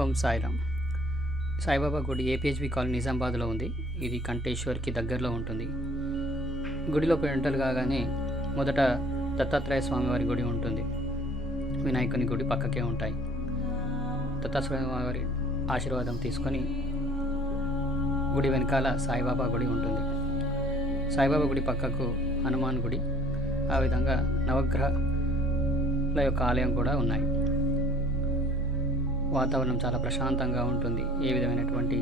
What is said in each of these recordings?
ఓం సాయిరామ్. సాయిబాబా గుడి APHB colony నిజామాబాద్లో ఉంది. ఇది కంటేశ్వర్కి దగ్గరలో ఉంటుంది. గుడిలో ఎంటర్ కాగానే మొదట దత్తాత్రేయ స్వామివారి గుడి ఉంటుంది. వినాయకుని గుడి పక్కకే ఉంటాయి. దత్తాత్రేయ ఆశీర్వాదం తీసుకొని గుడి వెనకాల సాయిబాబా గుడి ఉంటుంది. సాయిబాబా గుడి పక్కకు హనుమాన్ గుడి. ఆ విధంగా నవగ్రహాల యొక్క ఆలయం కూడా ఉన్నాయి. వాతావరణం చాలా ప్రశాంతంగా ఉంటుంది. ఏ విధమైనటువంటి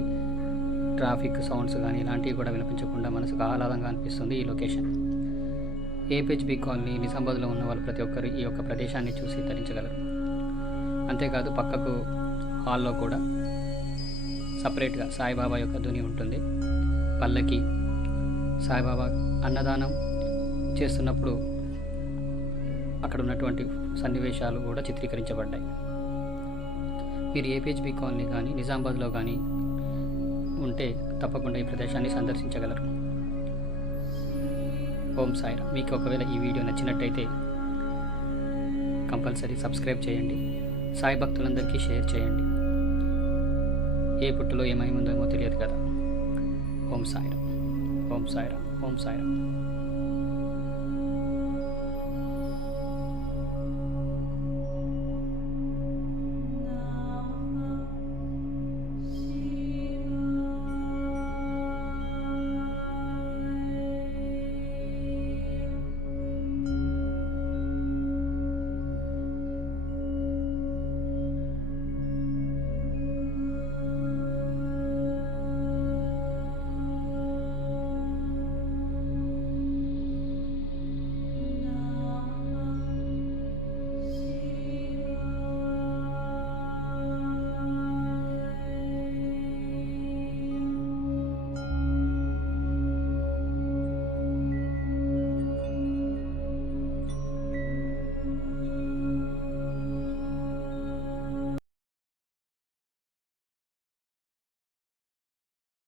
ట్రాఫిక్ సౌండ్స్ కానీ ఇలాంటివి కూడా వినిపించకుండా మనసుకు ఆహ్లాదంగా అనిపిస్తుంది ఈ లొకేషన్. ఏపీహెచ్బి కాలనీ నిజామాబాద్లో ఉన్న వాళ్ళు ప్రతి ఒక్కరు ఈ యొక్క ప్రదేశాన్ని చూసి తరించగలరు. అంతేకాదు పక్కకు హాల్లో కూడా సపరేట్గా సాయిబాబా యొక్క ధుని ఉంటుంది. పల్లకి సాయిబాబా అన్నదానం చేస్తున్నప్పుడు అక్కడ ఉన్నటువంటి సన్నివేశాలు కూడా చిత్రీకరించబడ్డాయి. మీరు ఏపీహెచ్బి కాలనీ కానీ నిజామాబాద్లో కానీ ఉంటే తప్పకుండా ఈ ప్రదేశాన్ని సందర్శించగలరు. ఓం సాయిరా మీకు ఒకవేళ ఈ వీడియో నచ్చినట్టయితే కంపల్సరీ సబ్స్క్రైబ్ చేయండి. సాయి భక్తులందరికీ షేర్ చేయండి. ఏ పుట్టులో ఏమైందో ఏమో తెలియదు కదా. ఓం సాయిరా ఓం సాయిరా ఓం సాయిరా